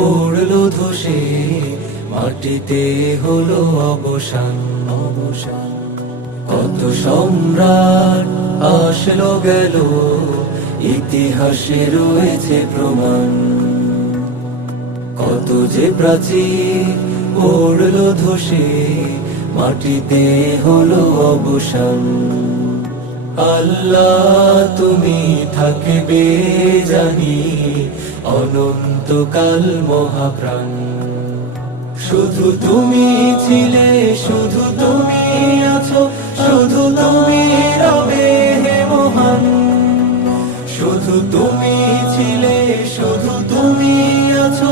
পড়লো ধসে, মাটিতে হলো অবসান। কত সম্রাট আসলো গেল, ইতিহাসে রয়েছে প্রমাণ। কত যে প্রাচীর পড়লো ধসে, মাটিতে হলো অবসান। আল্লাহ তুমি থাকবে জানি, অনন্তকাল মহাপ্রাণ। শুধু তুমি ছিলে, শুধু তুমি আছো, শুধু তুমি রবে হে মহান। শুধু তুমি ছিলে, শুধু তুমি আছো,